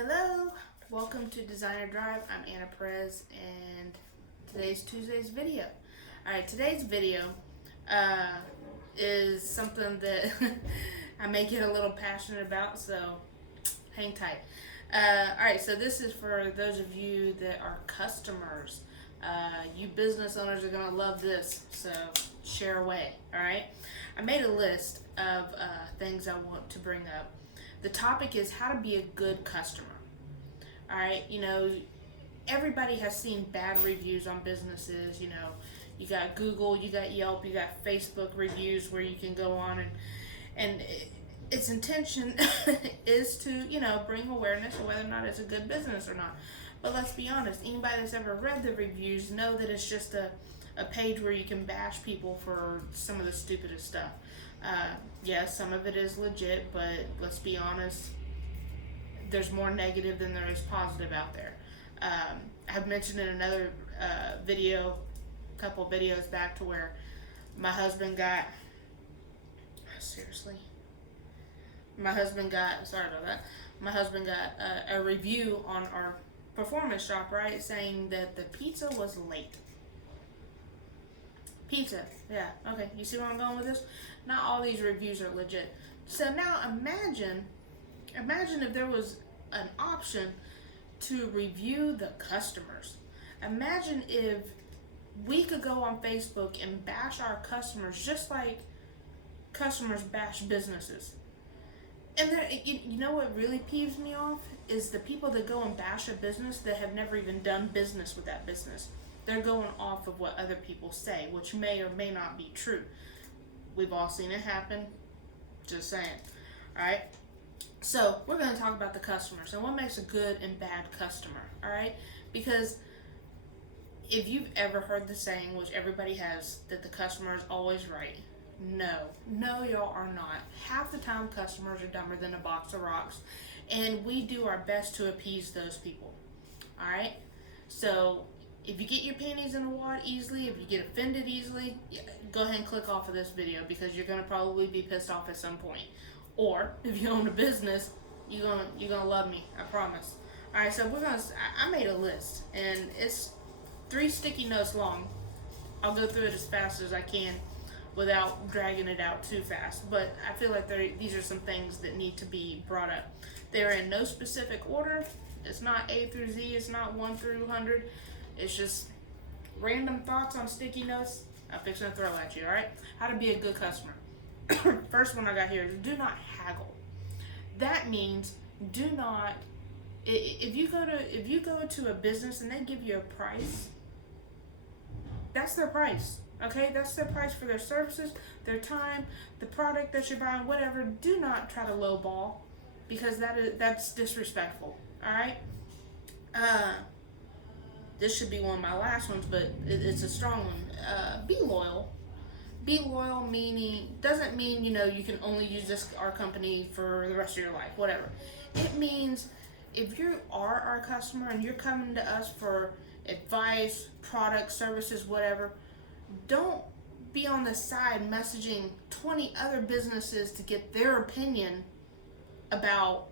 Hello, welcome to Designer Drive. I'm Anna Perez, and today's Tuesday's video. Alright, today's video is something that I may get a little passionate about, so hang tight. Alright, so this is for those of you that are customers. You business owners are going to love this, so share away. Alright, I made a list of things I want to bring up. The topic is how to be a good customer. All right, everybody has seen bad reviews on businesses. You got Google, you got Yelp, you got Facebook reviews where you can go on and its intention is to, bring awareness of whether or not it's a good business or not. But let's be honest, anybody that's ever read the reviews know that it's just a page where you can bash people for some of the stupidest stuff. Yes, some of it is legit, but let's be honest, there's more negative than there is positive out there. I've mentioned in another video, a couple of videos back, to where my husband got, a review on our performance shop, right, saying that the pizza was late. Pizza, yeah, okay, you see where I'm going with this? Not all these reviews are legit. So now imagine if there was an option to review the customers. Imagine if we could go on Facebook and bash our customers just like customers bash businesses. And there, you know what really peeves me off is the people that go and bash a business that have never even done business with that business. They're going off of what other people say, which may or may not be true. We've all seen it happen. Just saying. Alright? So, we're going to talk about the customers and what makes a good and bad customer. Alright? Because if you've ever heard the saying, which everybody has, that the customer is always right. No, y'all are not. Half the time, customers are dumber than a box of rocks. And we do our best to appease those people. Alright? So, if you get your panties in a wad easily, if you get offended easily, go ahead and click off of this video because you're going to probably be pissed off at some point. Or, if you own a business, you're gonna love me, I promise. Alright, so I made a list, and it's 3 sticky notes long. I'll go through it as fast as I can without dragging it out too fast. But I feel like these are some things that need to be brought up. They're in no specific order. It's not A through Z, it's not 1 through 100. It's just random thoughts on sticky notes I'm fixing to throw at you, alright? How to be a good customer. First one I got here is do not haggle. That means do not, if you go to a business and they give you a price, that's their price, okay? That's their price for their services, their time, the product that you're buying, whatever. Do not try to lowball because that's disrespectful, alright? This should be one of my last ones, but it's a strong one. Be loyal. Be loyal doesn't mean, you can only use our company for the rest of your life, whatever. It means if you are our customer and you're coming to us for advice, products, services, whatever, don't be on the side messaging 20 other businesses to get their opinion about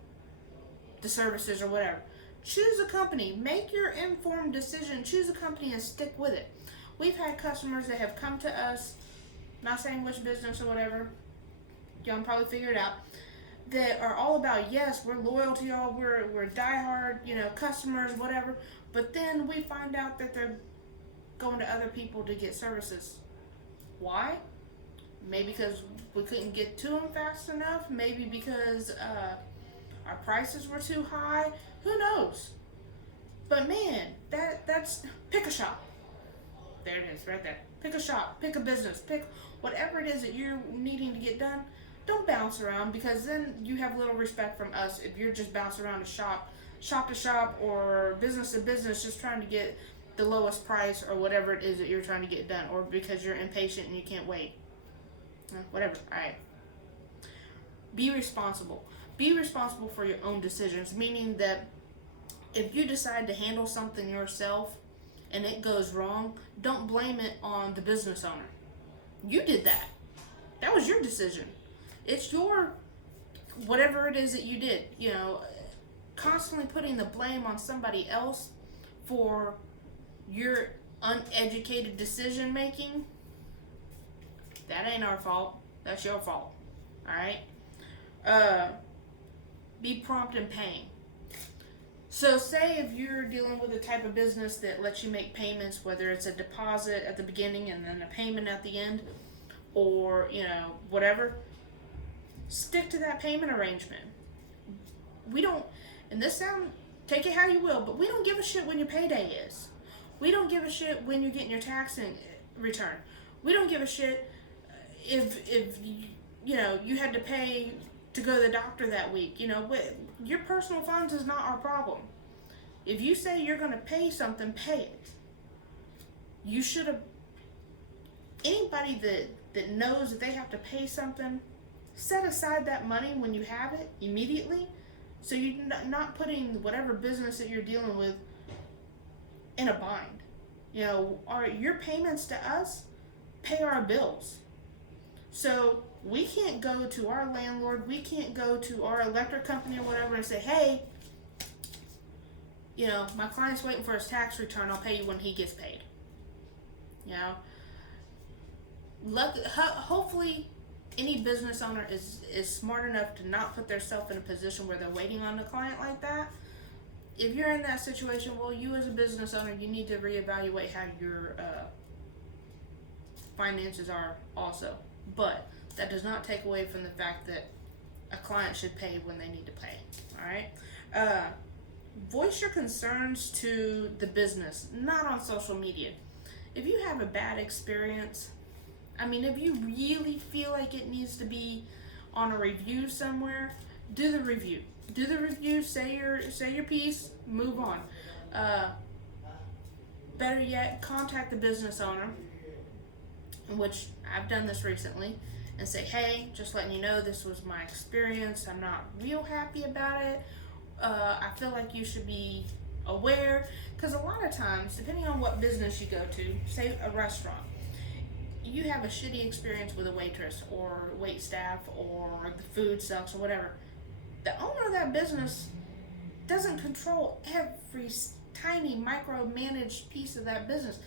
the services or whatever. Choose a company. Make your informed decision. Choose a company and stick with it. We've had customers that have come to us, not saying which business or whatever, y'all can probably figure it out, that are all about, yes, we're loyal to y'all, we're diehard, customers, whatever, but then we find out that they're going to other people to get services. Why? Maybe because we couldn't get to them fast enough, maybe because our prices were too high. Who knows? But man, that's pick a shop. There it is, right there. Pick a shop, pick a business, pick whatever it is that you're needing to get done. Don't bounce around because then you have little respect from us if you're just bouncing around to shop to shop or business to business just trying to get the lowest price or whatever it is that you're trying to get done, or because you're impatient and you can't wait. Whatever. Alright. Be responsible. Be responsible for your own decisions, meaning that if you decide to handle something yourself and it goes wrong, don't blame it on the business owner. You did that. That was your decision. It's your, whatever it is that you did, constantly putting the blame on somebody else for your uneducated decision making, that ain't our fault. That's your fault. Alright? Be prompt in paying. So say if you're dealing with a type of business that lets you make payments, whether it's a deposit at the beginning and then a payment at the end, or, whatever, stick to that payment arrangement. We don't, and this sound, take it how you will, but we don't give a shit when your payday is. We don't give a shit when you're getting your tax return. We don't give a shit if you had to pay to go to the doctor that week. Your personal funds is not our problem. If you say you're going to pay something, pay it. You should have, anybody that knows that they have to pay something, set aside that money when you have it immediately, so you're not putting whatever business that you're dealing with in a bind. Your payments to us pay our bills. So we can't go to our landlord, we can't go to our electric company or whatever and say, hey, my client's waiting for his tax return, I'll pay you when he gets paid. Hopefully any business owner is smart enough to not put themselves in a position where they're waiting on the client like that. If you're in that situation, well, you as a business owner, you need to reevaluate how your finances are also. But that does not take away from the fact that a client should pay when they need to pay. All right? Voice your concerns to the business, not on social media. If you have a bad experience, if you really feel like it needs to be on a review somewhere, do the review. Say your piece, move on. Better yet, contact the business owner, which I've done this recently, and say, hey, just letting you know this was my experience. I'm not real happy about it. I feel like you should be aware, because a lot of times, depending on what business you go to, say a restaurant, you have a shitty experience with a waitress or wait staff, or the food sucks or whatever. The owner of that business doesn't control every tiny micromanaged piece of that business.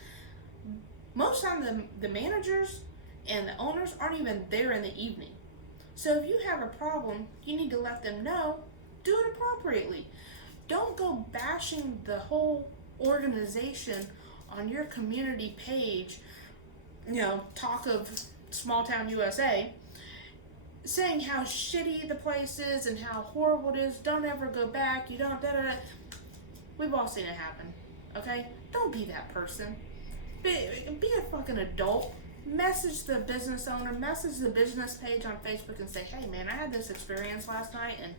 Most of the time the managers and the owners aren't even there in the evening. So if you have a problem, you need to let them know. Do it appropriately. Don't go bashing the whole organization on your community page, talk of Small Town USA, saying how shitty the place is and how horrible it is. Don't ever go back. You don't, We've all seen it happen, okay? Don't be that person. Be a fucking adult. Message the business owner, message the business page on Facebook and say, hey man, I had this experience last night and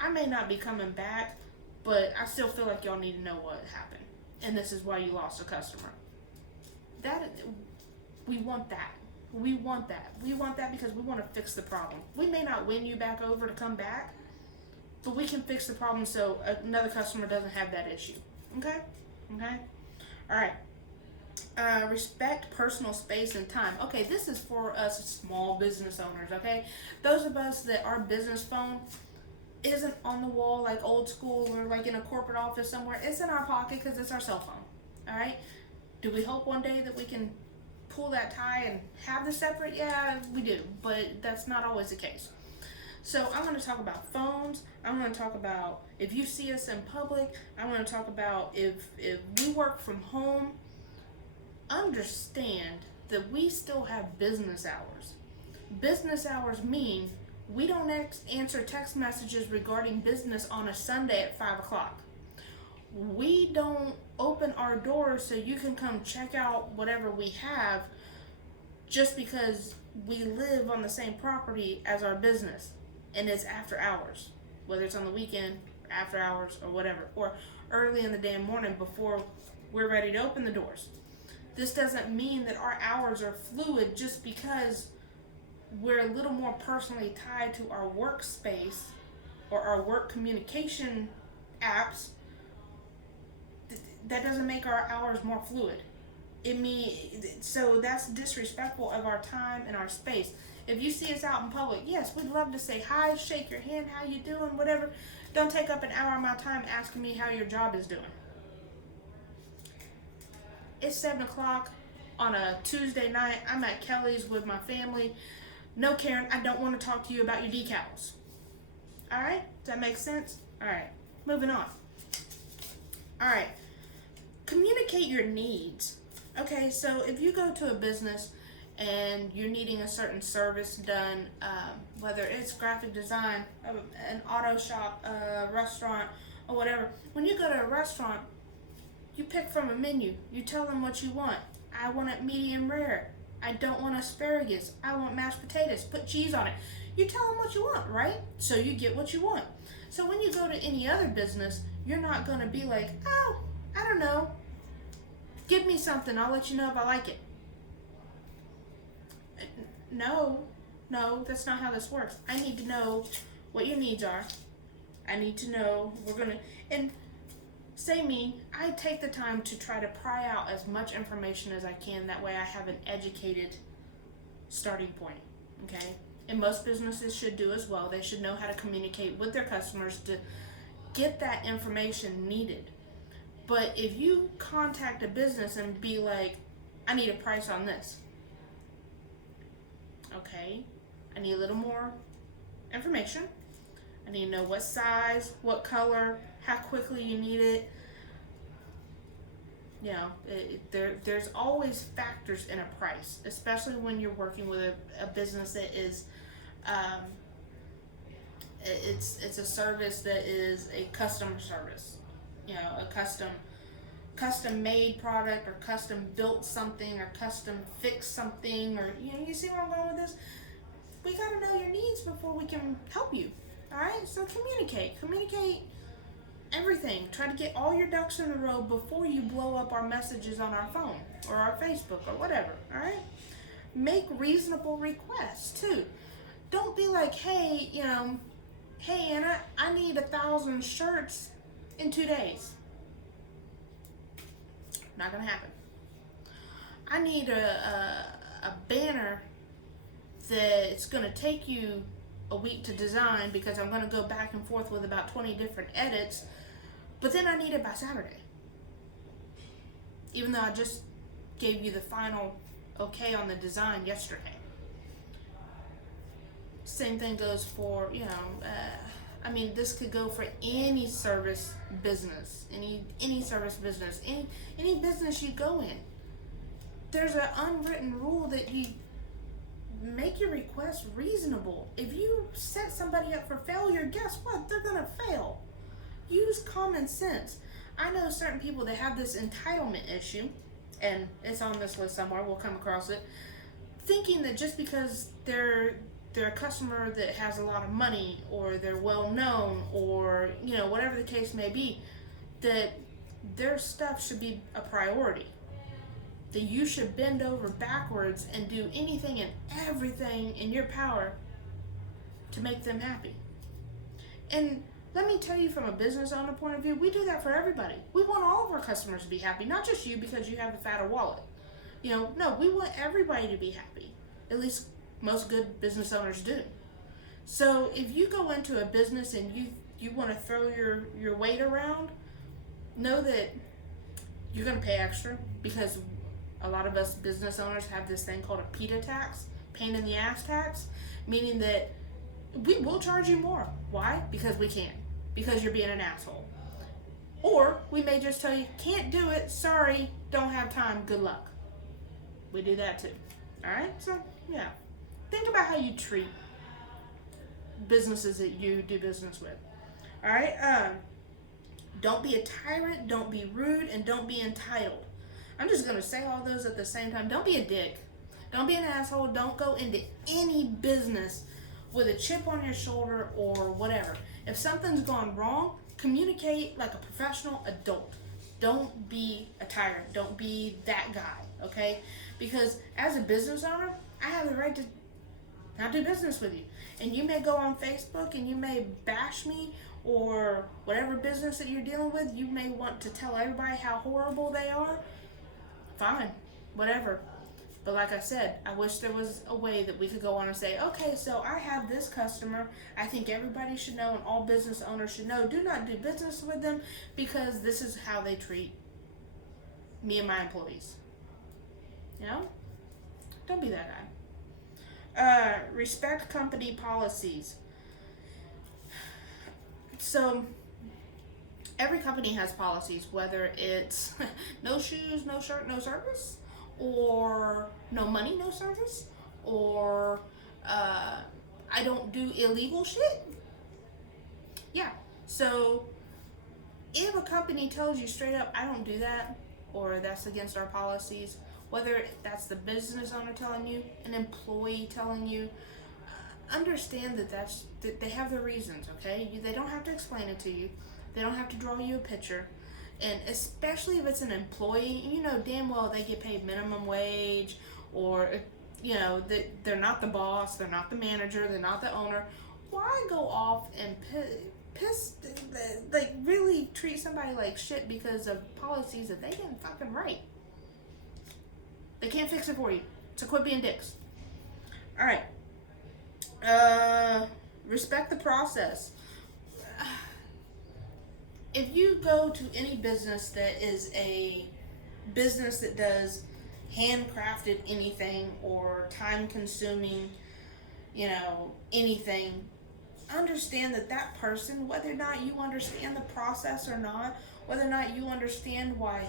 I may not be coming back, but I still feel like y'all need to know what happened. And this is why you lost a customer. We want that. We want that because we want to fix the problem. We may not win you back over to come back, but we can fix the problem so another customer doesn't have that issue. Okay? All right. Respect personal space and time. Okay, this is for us small business owners, okay? Those of us that our business phone isn't on the wall like old school or like in a corporate office somewhere. It's in our pocket because it's our cell phone, all right? Do we hope one day that we can pull that tie and have the separate? Yeah, we do, but that's not always the case. So I'm going to talk about phones. I'm going to talk about if you see us in public. I'm going to talk about if we work from home. Understand that we still have business hours. Business hours mean we don't answer text messages regarding business on a Sunday at 5 o'clock. We don't open our doors so you can come check out whatever we have just because we live on the same property as our business and it's after hours, whether it's on the weekend, after hours, or whatever, or early in the damn morning before we're ready to open the doors. This doesn't mean that our hours are fluid just because we're a little more personally tied to our workspace or our work communication apps. That doesn't make our hours more fluid. So that's disrespectful of our time and our space. If you see us out in public, yes, we'd love to say hi, shake your hand, how you doing, whatever. Don't take up an hour of my time asking me how your job is doing. It's 7 o'clock on a Tuesday night. I'm at Kelly's with my family. No, Karen, I don't want to talk to you about your decals. All right? Does that make sense? All right. Moving on. All right. Communicate your needs. Okay, so if you go to a business and you're needing a certain service done, whether it's graphic design, an auto shop, a restaurant, or whatever, when you go to a restaurant, you pick from a menu. You tell them what you want. I want it medium rare. I don't want asparagus. I want mashed potatoes. Put cheese on it. You tell them what you want, right? So you get what you want. So when you go to any other business, you're not going to be like, oh, I don't know. Give me something. I'll let you know if I like it. No, that's not how this works. I need to know what your needs are. I need to know and say me, I take the time to try to pry out as much information as I can. That way I have an educated starting point, okay? And most businesses should do as well. They should know how to communicate with their customers to get that information needed. But if you contact a business and be like, I need a price on this. Okay, I need a little more information. I need to know what size, what color, how quickly you need it. You know, there's always factors in a price, especially when you're working with a business that is, it's a service that is a customer service. You know, a custom made product, or custom built something, or custom fixed something, or you see where I'm going with this? We gotta know your needs before we can help you. Alright? So communicate everything. Try to get all your ducks in a row before you blow up our messages on our phone or our Facebook or whatever. Alright? Make reasonable requests too. Don't be like, hey Anna, I need 1,000 shirts in 2 days. Not gonna happen. I need a banner that's gonna take you a week to design, because I'm gonna go back and forth with about 20 different edits, but then I need it by Saturday. Even though I just gave you the final okay on the design yesterday. Same thing goes for, this could go for any service business, any service business, any business you go in. There's an unwritten rule that you make your request reasonable. If you set somebody up for failure, guess what? They're gonna fail. Use common sense. I know certain people that have this entitlement issue, and it's on this list somewhere, we'll come across it, thinking that just because they're a customer that has a lot of money, or they're well known, or whatever the case may be, that their stuff should be a priority. That you should bend over backwards and do anything and everything in your power to make them happy. And let me tell you, from a business owner point of view, we do that for everybody. We want all of our customers to be happy, not just you because you have the fatter wallet. No, we want everybody to be happy. At least most good business owners do. So if you go into a business and you want to throw your weight around, know that you're going to pay extra, because a lot of us business owners have this thing called a PITA tax, pain in the ass tax, meaning that we will charge you more. Why? Because we can. Because you're being an asshole. Or we may just tell you, can't do it, sorry, don't have time, good luck. We do that too. Alright? So, yeah. Think about how you treat businesses that you do business with. Alright? Don't be a tyrant, don't be rude, and don't be entitled. I'm just going to say all those at the same time. Don't be a dick. Don't be an asshole. Don't go into any business with a chip on your shoulder or whatever. If something's gone wrong, communicate like a professional adult. Don't be a tyrant. Don't be that guy, okay? Because as a business owner, I have the right to not do business with you. And you may go on Facebook and you may bash me, or whatever business that you're dealing with, you may want to tell everybody how horrible they are. Fine, whatever. But like I said, I wish there was a way that we could go on and say, okay, so I have this customer. I think everybody should know and all business owners should know. Do not do business with them because this is how they treat me and my employees. You know? Don't be that guy. Respect company policies. So, every company has policies, whether it's no shoes, no shirt, no service, or no money, no service, or I don't do illegal shit. Yeah. So if a company tells you straight up, I don't do that, or that's against our policies, whether that's the business owner telling you, an employee telling you, understand that they have their reasons, okay? They don't have to explain it to you. They don't have to draw you a picture. And especially if it's an employee, you know damn well they get paid minimum wage, or, you know, they're not the boss, they're not the manager, they're not the owner. Why go off and like really treat somebody like shit because of policies that they didn't fucking write? They can't fix it for you. So quit being dicks. Alright. Respect the process. If you go to any business that is a business that does handcrafted anything or time consuming, you know, anything, understand that person, whether or not you understand the process or not, whether or not you understand why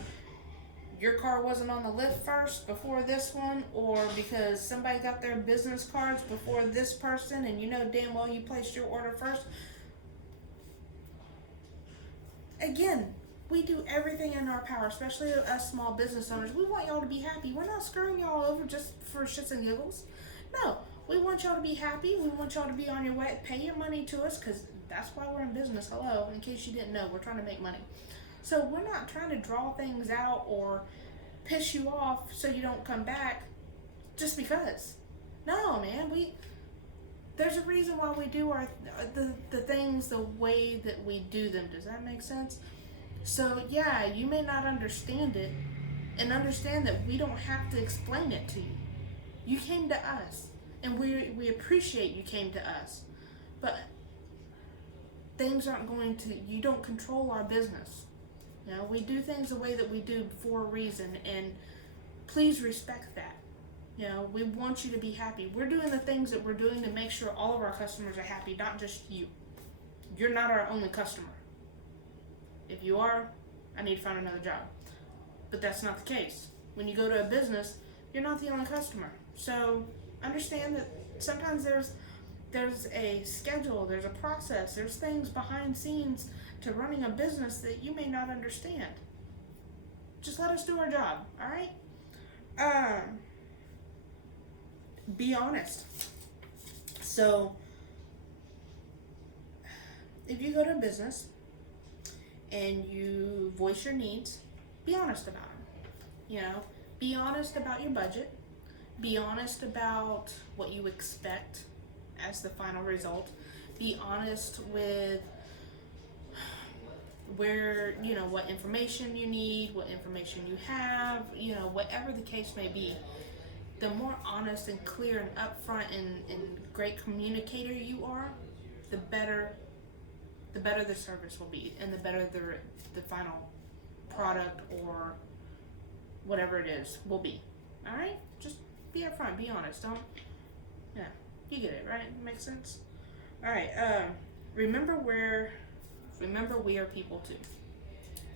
your car wasn't on the list first before this one, or because somebody got their business cards before this person and you know damn well you placed your order first. Again, we do everything in our power, especially us small business owners. We want y'all to be happy. We're not screwing y'all over just for shits and giggles. No, we want y'all to be happy. We want y'all to be on your way. Pay your money to us because that's why we're in business. Hello, in case you didn't know, we're trying to make money. So we're not trying to draw things out or piss you off so you don't come back just because. No, man, there's a reason why we do the things the way that we do them. Does that make sense? So yeah, you may not understand it, and understand that we don't have to explain it to you. You came to us, and we appreciate you came to us, but things aren't going to. You don't control our business. You know, we do things the way that we do for a reason, and please respect that. You know, we want you to be happy. We're doing the things that we're doing to make sure all of our customers are happy, not just you. You're not our only customer. If you are, I need to find another job. But that's not the case. When you go to a business, you're not the only customer. So understand that sometimes there's a schedule, there's a process, there's things behind scenes to running a business that you may not understand. Just let us do our job, all right? Be honest. So, if you go to a business and you voice your needs, be honest about them. You know, be honest about your budget. Be honest about what you expect as the final result. Be honest with where, you know, what information you need, what information you have, you know, whatever the case may be. The more honest and clear and upfront and great communicator you are, the better the service will be, and the better the final product or whatever it is will be. All right, just be upfront, be honest. Don't, yeah, you get it, right? Makes sense. All right. Remember we are people too.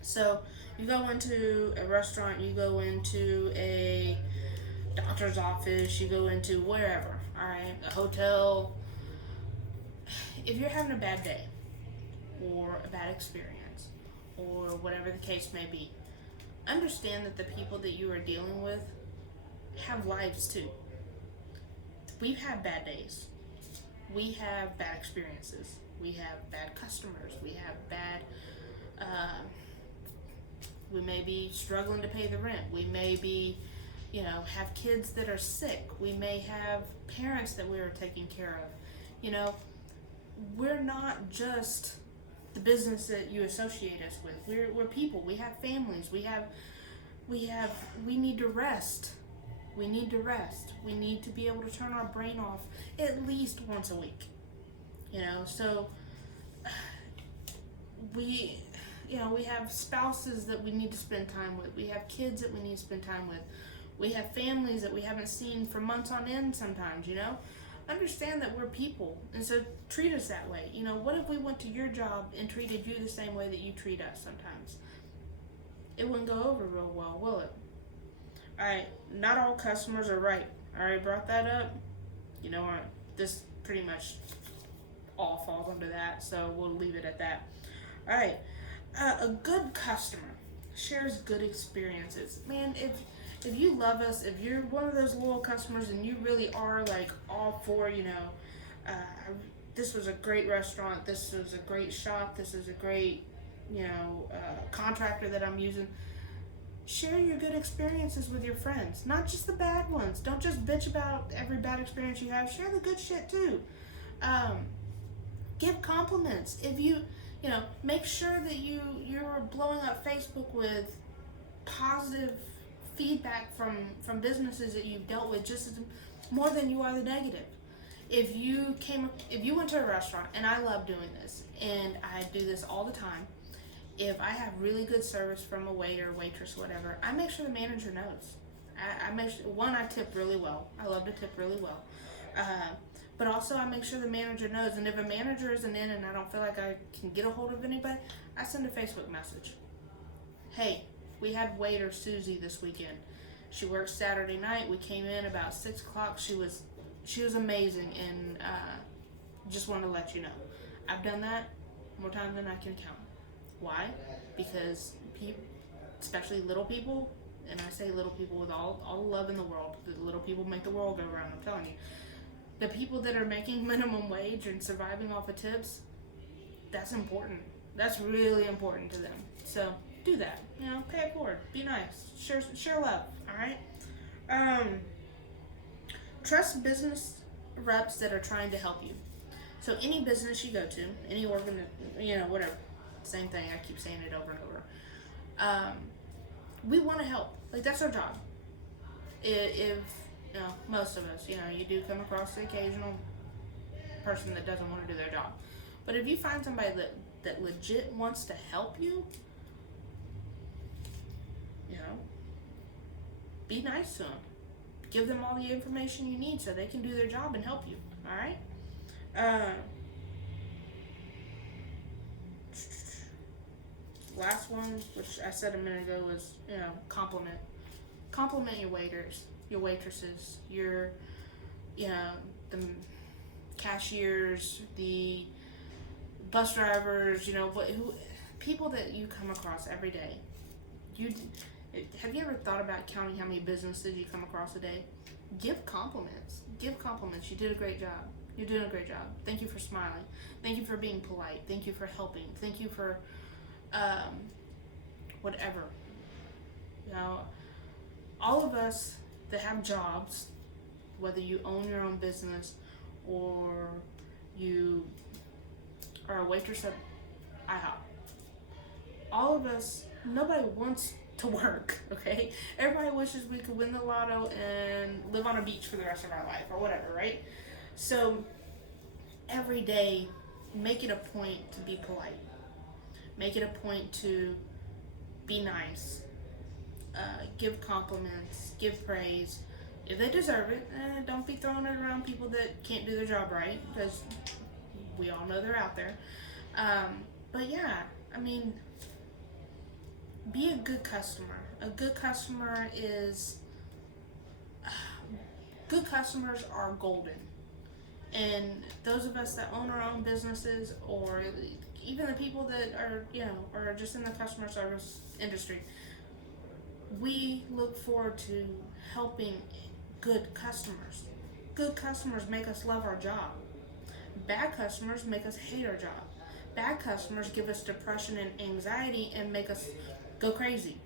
So you go into a restaurant, you go into a doctor's office, you go into wherever, all right, a hotel. If you're having a bad day or a bad experience or whatever the case may be, understand that the people that you are dealing with have lives too. We've had bad days. We have bad experiences. We have bad customers. We have bad, we may be struggling to pay the rent. We may be, you know, have kids that are sick. We may have parents that we are taking care of. You know, we're not just the business that you associate us with. We're people. We have families. We need to rest. We need to rest. We need to be able to turn our brain off at least once a week. So we we have spouses that we need to spend time with. We have kids that we need to spend time with. We have families that we haven't seen for months on end sometimes. Understand that we're people, and so treat us that way. What if we went to your job and treated you the same way that you treat us sometimes? It wouldn't go over real well, will it? Alright, not all customers are right. I already brought that up. This pretty much all falls under that, so we'll leave it at that. Alright, a good customer shares good experiences. Man, if you love us, if you're one of those loyal customers and you really are like all for, this was a great restaurant, this was a great shop, this is a great, contractor that I'm using, share your good experiences with your friends, not just the bad ones. Don't just bitch about every bad experience you have. Share the good shit too. Give compliments. If make sure that you're blowing up Facebook with positive feedback from businesses that you've dealt with just as more than you are the negative. If you went to a restaurant, and I love doing this, and I do this all the time, if I have really good service from a waiter, waitress, whatever, I make sure the manager knows. I make sure, one, I tip really well. I love to tip really well. But also I make sure the manager knows, and if a manager isn't in and I don't feel like I can get a hold of anybody, I send a Facebook message. Hey, we had waiter Susie this weekend. She worked Saturday night. We came in about 6 o'clock. She was amazing, and just wanted to let you know. I've done that more times than I can count. Why? Because people, especially little people, and I say little people with all the love in the world, the little people make the world go round, I'm telling you. The people that are making minimum wage and surviving off of tips, that's important. That's really important to them. So do that. Pay it forward. Be nice. Share love. Alright? Trust business reps that are trying to help you. So any business you go to, any whatever. Same thing. I keep saying it over and over. We want to help. Like, that's our job. If most of us, you do come across the occasional person that doesn't want to do their job. But if you find somebody that legit wants to help you, be nice to them. Give them all the information you need so they can do their job and help you. Alright? Last one, which I said a minute ago, was, compliment. Compliment your waiters, your waitresses, your, the cashiers, the bus drivers, people that you come across every day. Have you ever thought about counting how many businesses you come across a day? Give compliments. Give compliments. You did a great job. You're doing a great job. Thank you for smiling. Thank you for being polite. Thank you for helping. Thank you for whatever. All of us that have jobs, whether you own your own business or you are a waitress at IHOP, all of us, nobody wants to work, okay? Everybody wishes we could win the lotto and live on a beach for the rest of our life or whatever, right? So every day, make it a point to be polite. Make it a point to be nice. Give compliments. Give praise. If they deserve it, don't be throwing it around people that can't do their job right, because we all know they're out there. But yeah, be a good customer. A good customer is... good customers are golden. And those of us that own our own businesses, or even the people that are, are just in the customer service industry, we look forward to helping good customers. Good customers make us love our job. Bad customers make us hate our job. Bad customers give us depression and anxiety and make us go crazy.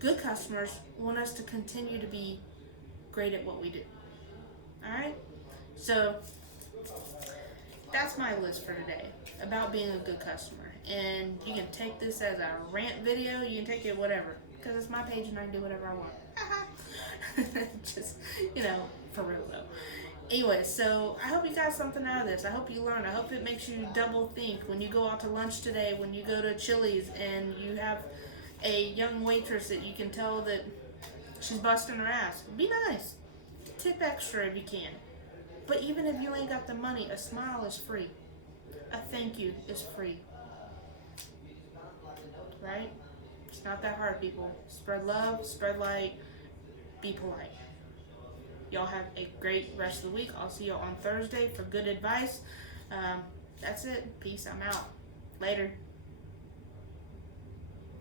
Good customers want us to continue to be great at what we do. Alright? So that's my list for today about being a good customer. and you can take this as a rant video. You can take it whatever, because it's my page and I can do whatever I want. Just, for real though. Anyway, so I hope you got something out of this. I hope you learned. I hope it makes you double think when you go out to lunch today, when you go to Chili's and you have a young waitress that you can tell that she's busting her ass. Be nice. Tip extra if you can. But even if you ain't got the money, a smile is free. A thank you is free. Right? It's not that hard, people. Spread love, spread light, be polite. Y'all have a great rest of the week. I'll see you on Thursday for good advice. That's it. Peace. I'm out. Later.